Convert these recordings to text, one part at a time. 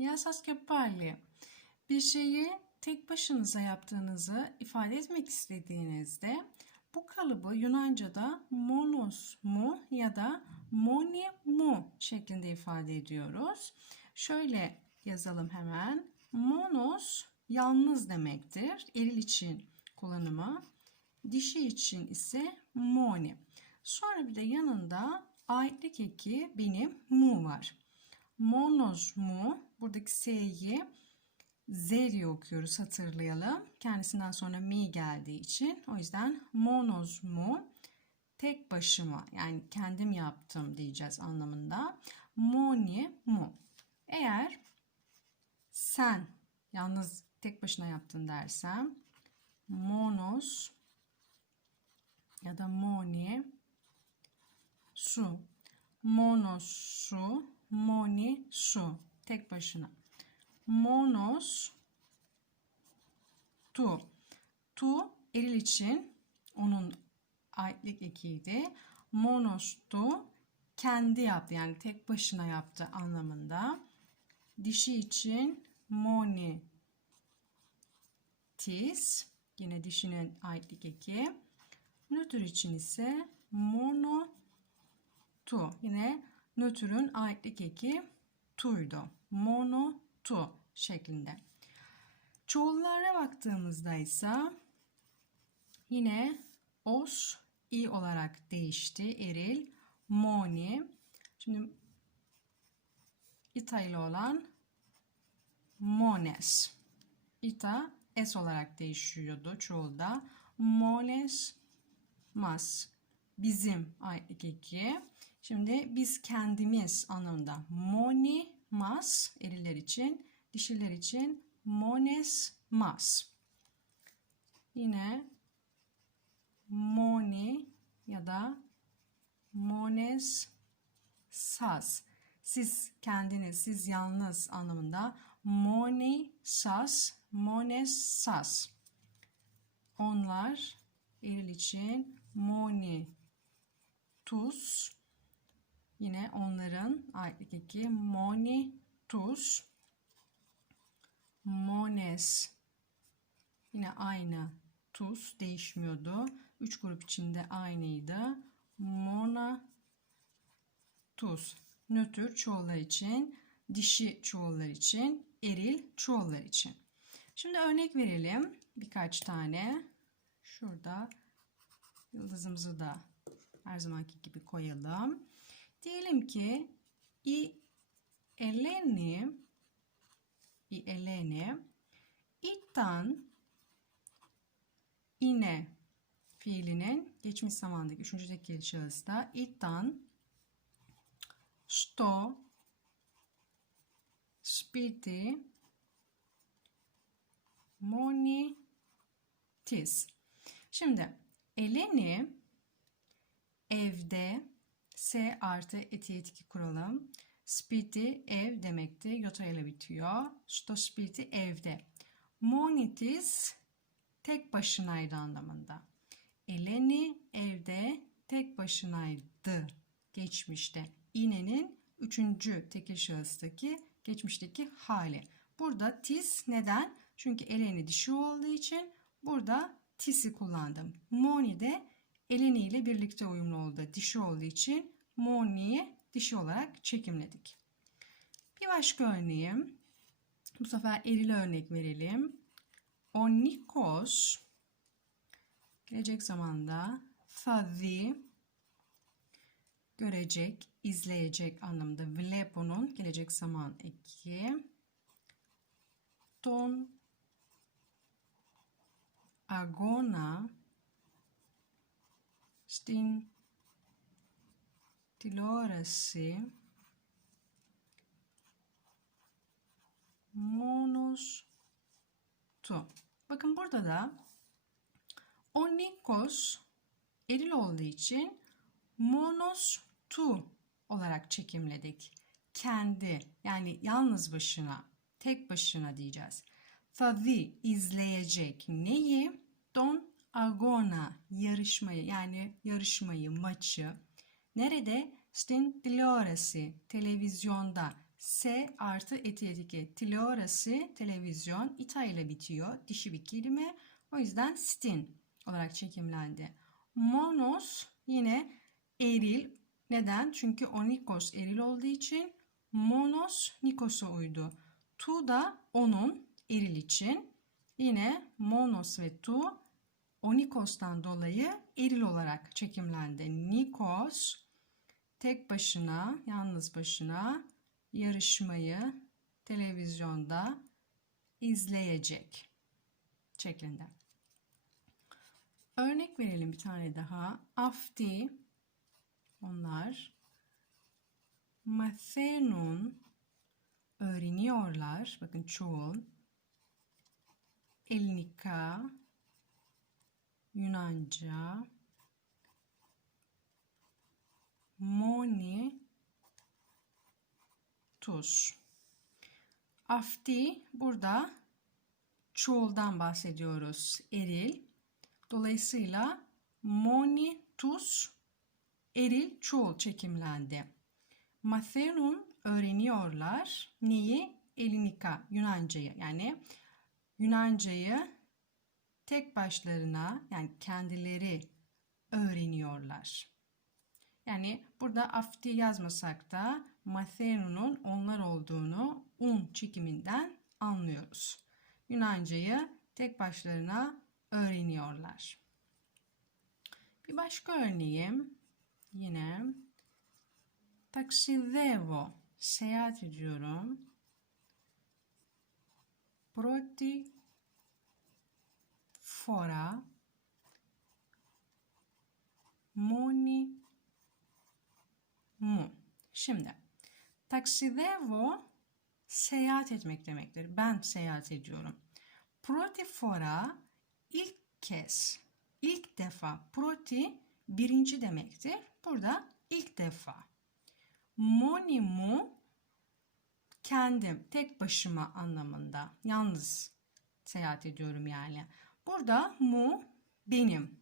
Ya σας και πάλι. Bir şeyi tek başınıza yaptığınızı ifade etmek istediğinizde bu kalıbı Yunanca'da monos mu ya da moni mu şeklinde ifade ediyoruz. Şöyle yazalım hemen. Monos yalnız demektir. Eril için kullanımı. Dişi için ise moni. Sonra bir de yanında aitlik eki benim mu var. Monos mu. Buradaki S'yi Z diye okuyoruz hatırlayalım. Kendisinden sonra mi geldiği için. O yüzden monos mu tek başıma yani kendim yaptım diyeceğiz anlamında. Moni mu. Eğer sen yalnız tek başına yaptın dersem monos ya da moni su monos su moni su tek başına. Monos tu. Tu eril için onun aitlik ekiydi. Monos tu kendi yaptı yani tek başına yaptı anlamında. Dişi için moni tis yine dişinin aitlik eki. Nötr için ise mono tu yine nötrün aitlik eki tuydu mono tu şeklinde. Çoğullara baktığımızda ise yine os i olarak değişti eril moni. Şimdi ita ile olan mones. İta s olarak değişiyordu çoğulda. Mones mas bizim aitlik eki şimdi biz kendimiz anlamında moni mas eriller için dişiler için mones mas. Yine moni ya da mones sas. Siz kendiniz siz yalnız anlamında moni sas mones sas. Onlar eril için moni tus yine onların aitlik eki moni tus mones yine aynı tus değişmiyordu. Üç grup içinde aynıydı. Mona tus nötr çoğullar için, dişi çoğullar için, eril çoğullar için. Şimdi örnek verelim birkaç tane. Şurada yıldızımızı da her zamanki gibi koyalım. Diyelim ki i eleni i eleni ittan ine fiilinin geçmiş zamandaki üçüncü tekil şahısta ittan što spiti moni tis. Şimdi eleni evde S artı eti etki kuralım. Spiti ev demekti. Yota ile bitiyor. Što spiti evde. Monitis tek başınaydı anlamında. Eleni evde tek başınaydı geçmişte. İnenin üçüncü tekil şahıstaki geçmişteki hali. Burada tis neden? Çünkü eleni dişi olduğu için burada tis'i kullandım. Moni de eleni ile birlikte uyumlu oldu. Dişi olduğu için Moni'yi dişi olarak çekimledik. Bir başka örneğim. Bu sefer eril örnek verelim. O Nikos gelecek zamanda favi görecek, izleyecek anlamında Vlepo'nun gelecek zaman eki ton agona στην τηλεόραση μόνος tu. Bakın burada da o Nikos eril olduğu için monos tu olarak çekimledik. Kendi yani yalnız başına, tek başına diyeceğiz. Favi izleyecek neyi? Don agona yarışmayı yani yarışmayı maçı. Nerede? Stin teleorasi televizyonda S artı eti etike teleorasi televizyon ita ile bitiyor. Dişi bir kelime. O yüzden stin olarak çekimlendi. Monos yine eril. Neden? Çünkü onikos eril olduğu için monos nikosa uydu. Tu da onun eril için. Yine monos ve tu onikos'tan dolayı eril olarak çekimlendi. Nikos tek başına, yalnız başına yarışmayı televizyonda izleyecek şeklinde. Örnek verelim bir tane daha. Afti onlar mathenun öğreniyorlar. Bakın çoğul. Elnika Yunanca Moni Tuz. Afti burada çoğuldan bahsediyoruz. Eril. Dolayısıyla moni tuz eril çoğul çekimlendi. Mathenun öğreniyorlar. Neyi? Elinika Yunancayı. Yani Yunancayı tek başlarına yani kendileri öğreniyorlar. Yani burada afti yazmasak da Mathenun'un onlar olduğunu un çekiminden anlıyoruz. Yunancayı tek başlarına öğreniyorlar. Bir başka örneğim yine taksidevo seyahat ediyorum. Πρώτη φορά μόνη μου. Şimdi taksidevo seyahat etmek demektir. Ben seyahat ediyorum. Πρώτη φορά ilk kez, ilk defa. Proti birinci demektir. Burada ilk defa. Moni mu kendim, tek başıma anlamında. Yalnız seyahat ediyorum yani. Burada mu benim.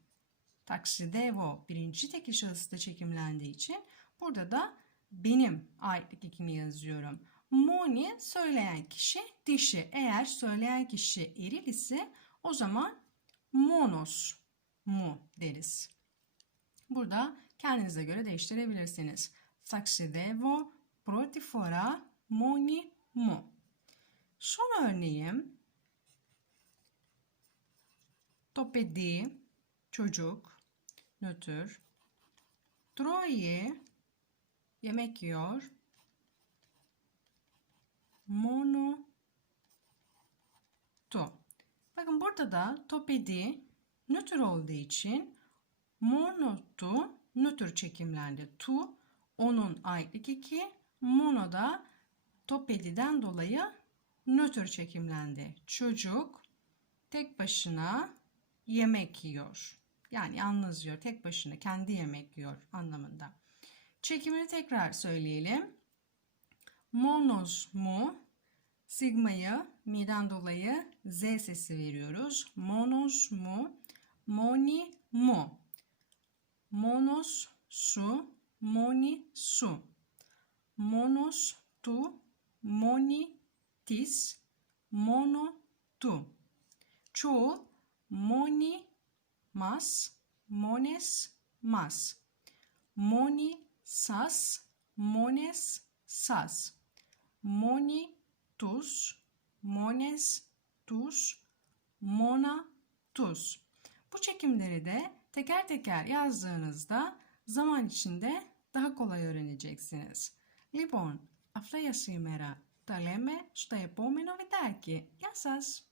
Taksidevo birinci tekil şahısta çekimlendiği için burada da benim aitlik ekimi yazıyorum. Moni söyleyen kişi dişi. Eğer söyleyen kişi eril ise o zaman monos mu deriz. Burada kendinize göre değiştirebilirsiniz. Taksi Taksidevo protifora moni mu. Son örneğim Topedi çocuk nötr. Troye yemek yiyor. Mono to. Bakın burada da topedi nötr olduğu için mono to nötr çekimlendi. Tu onun aylık iki, mono da topediden dolayı nötr çekimlendi. Çocuk tek başına yemek yiyor. Yani yalnız yiyor, tek başına kendi yemek yiyor anlamında. Çekimini tekrar söyleyelim. Monos mu sigmayı miden dolayı z sesi veriyoruz. Monos mu, moni mu. Monos su, moni su. Monos tu, moni tis, mono tu. Çoğul moni mas, mones mas. Moni sas, mones sas. Moni tus, mones tus, mona tus. Bu çekimleri de teker teker yazdığınızda zaman içinde daha kolay öğreneceksiniz. Λοιπόν, αυτά για σήμερα. Τα λέμε στο επόμενο βιντεάκι. Γεια σας!